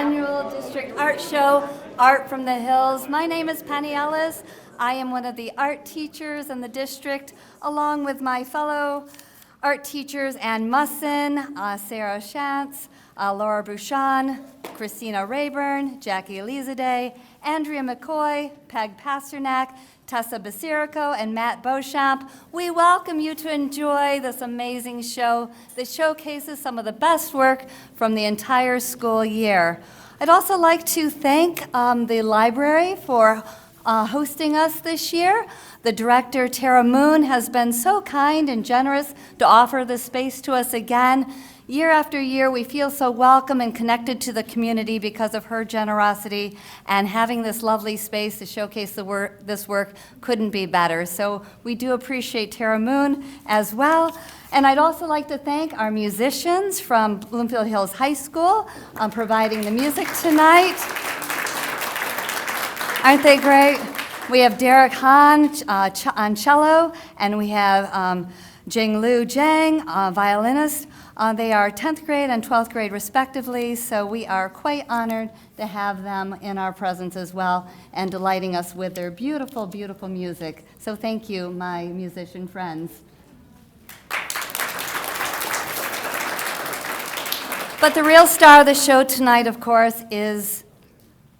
annual district art show, Art from the Hills. My name is Penny Ellis. I am one of the art teachers in the district, along with my fellow art teachers, Ann Musson, Sarah Shantz, Laura Bouchon, Christina Rayburn, Jackie Elizaday, Andrea McCoy, Peg Pasternak, Tessa Basirico, and Matt Beauchamp. We welcome you to enjoy this amazing show that showcases some of the best work from the entire school year. I'd also like to thank the library for hosting us this year. The director, Tara Moon, has been so kind and generous to offer this space to us again. Year after year, we feel so welcome and connected to the community because of her generosity, and having this lovely space to showcase this work couldn't be better. So we do appreciate Tara Moon as well. And I'd also like to thank our musicians from Bloomfield Hills High School providing the music tonight. Aren't they great? We have Derek Han on cello, and we have Jinglu Zhang, violinist. They are 10th grade and 12th grade respectively, so we are quite honored to have them in our presence as well and delighting us with their beautiful, beautiful music. So thank you, my musician friends. But the real star of the show tonight, of course, is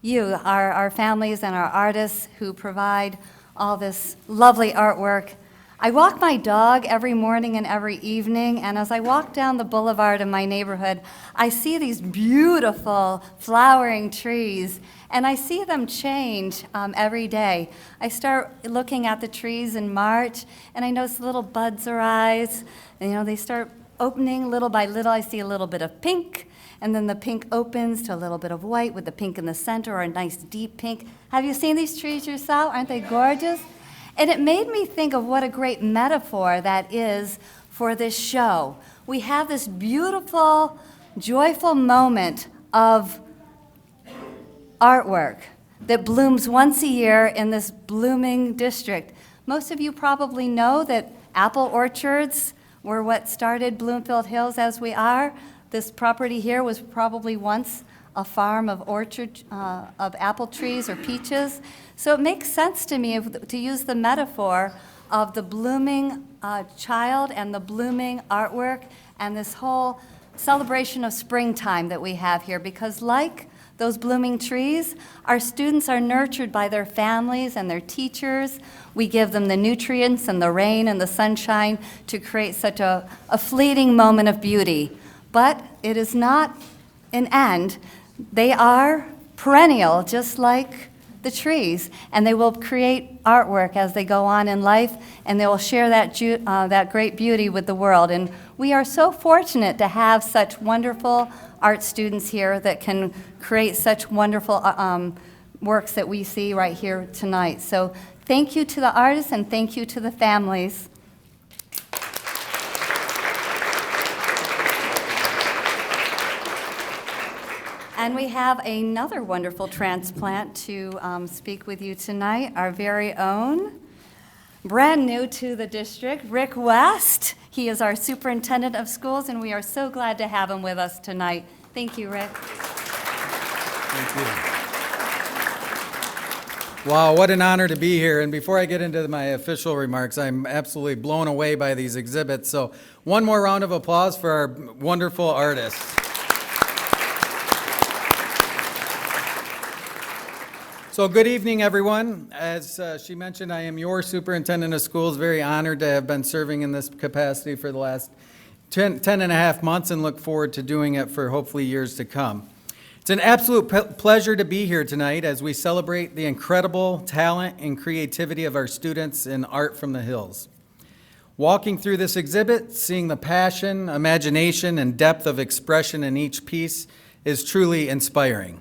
you, our families and our artists who provide all this lovely artwork. I walk my dog every morning and every evening, and as I walk down the boulevard in my neighborhood, I see these beautiful flowering trees, and I see them change every day. I start looking at the trees in March, and I notice little buds arise, and they start opening little by little. I see a little bit of pink, and then the pink opens to a little bit of white with the pink in the center, or a nice deep pink. Have you seen these trees yourself? Aren't they gorgeous? And it made me think of what a great metaphor that is for this show. We have this beautiful, joyful moment of artwork that blooms once a year in this blooming district. Most of you probably know that apple orchards were what started Bloomfield Hills as we are. This property here was probably once a farm of orchard of apple trees or peaches. So it makes sense to me to use the metaphor of the blooming child and the blooming artwork and this whole celebration of springtime that we have here, because like those blooming trees, our students are nurtured by their families and their teachers. We give them the nutrients and the rain and the sunshine to create such a fleeting moment of beauty. But it is not an end. They are perennial, just like the trees, and they will create artwork as they go on in life, and they will share that great beauty with the world. And we are so fortunate to have such wonderful art students here that can create such wonderful works that we see right here tonight. So thank you to the artists, and thank you to the families. And we have another wonderful transplant to speak with you tonight, our very own, brand new to the district, Rick West. He is our superintendent of schools, and we are so glad to have him with us tonight. Thank you, Rick. Thank you. Wow, what an honor to be here. And before I get into my official remarks, I'm absolutely blown away by these exhibits. So one more round of applause for our wonderful artists. So good evening, everyone. As she mentioned, I am your superintendent of schools. Very honored to have been serving in this capacity for the last 10 and a half months, and look forward to doing it for hopefully years to come. It's an absolute pleasure to be here tonight as we celebrate the incredible talent and creativity of our students in Art from the Hills. Walking through this exhibit, seeing the passion, imagination, and depth of expression in each piece is truly inspiring.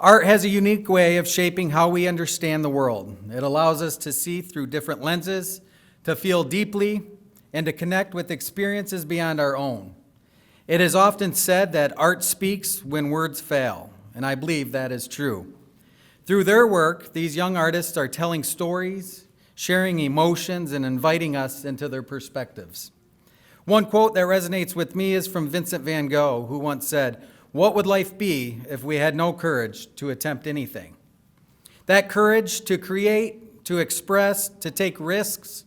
Art has a unique way of shaping how we understand the world. It allows us to see through different lenses, to feel deeply, and to connect with experiences beyond our own. It is often said that art speaks when words fail, and I believe that is true. Through their work, these young artists are telling stories, sharing emotions, and inviting us into their perspectives. One quote that resonates with me is from Vincent van Gogh, who once said, What would life be if we had no courage to attempt anything? That courage to create, to express, to take risks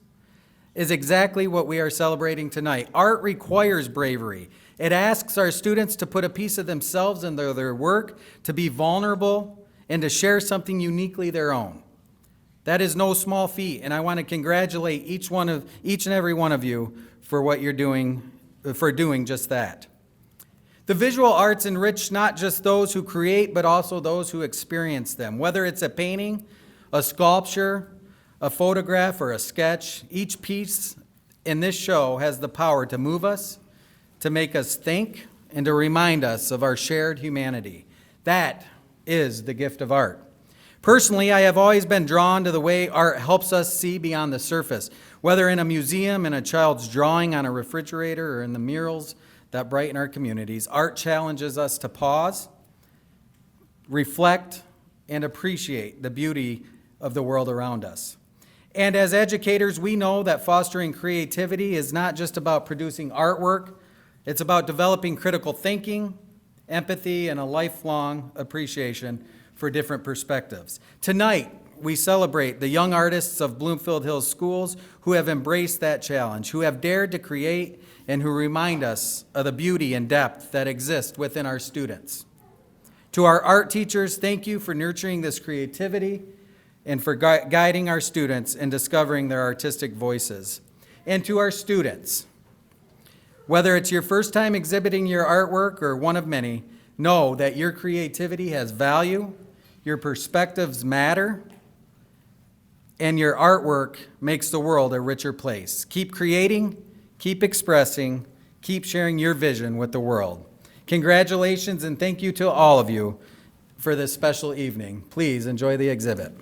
is exactly what we are celebrating tonight. Art requires bravery. It asks our students to put a piece of themselves into their work, to be vulnerable, and to share something uniquely their own. That is no small feat, and I want to congratulate each and every one of you for what you're doing, for doing just that. The visual arts enrich not just those who create, but also those who experience them. Whether it's a painting, a sculpture, a photograph, or a sketch, each piece in this show has the power to move us, to make us think, and to remind us of our shared humanity. That is the gift of art. Personally, I have always been drawn to the way art helps us see beyond the surface, whether in a museum, in a child's drawing on a refrigerator, or in the murals that brighten our communities. Art challenges us to pause, reflect, and appreciate the beauty of the world around us. And as educators, we know that fostering creativity is not just about producing artwork, it's about developing critical thinking, empathy, and a lifelong appreciation for different perspectives. Tonight, we celebrate the young artists of Bloomfield Hills Schools who have embraced that challenge, who have dared to create, and who remind us of the beauty and depth that exist within our students. To our art teachers, thank you for nurturing this creativity and for guiding our students in discovering their artistic voices. And to our students, whether it's your first time exhibiting your artwork or one of many, know that your creativity has value, your perspectives matter, and your artwork makes the world a richer place. Keep creating, keep expressing, keep sharing your vision with the world. Congratulations and thank you to all of you for this special evening. Please enjoy the exhibit.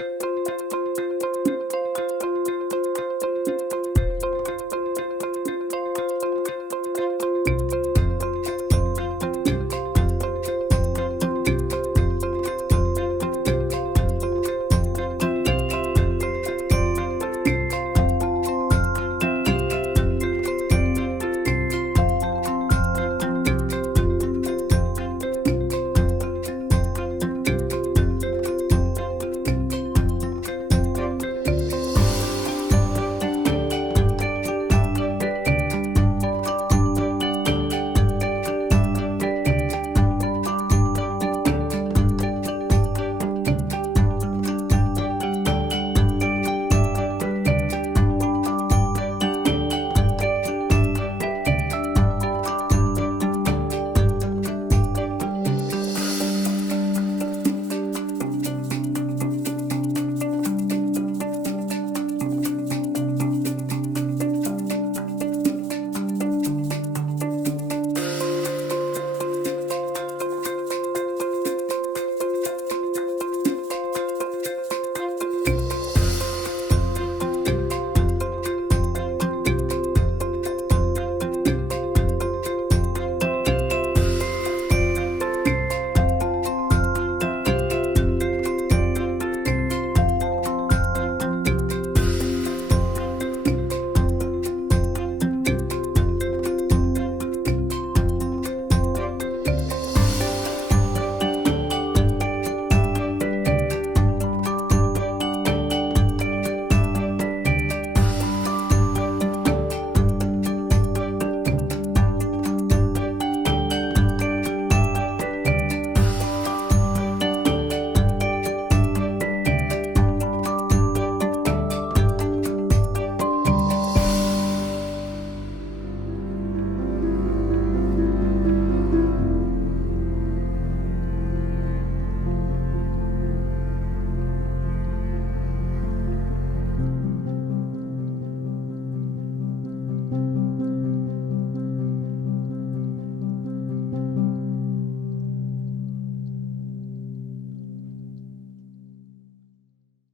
you.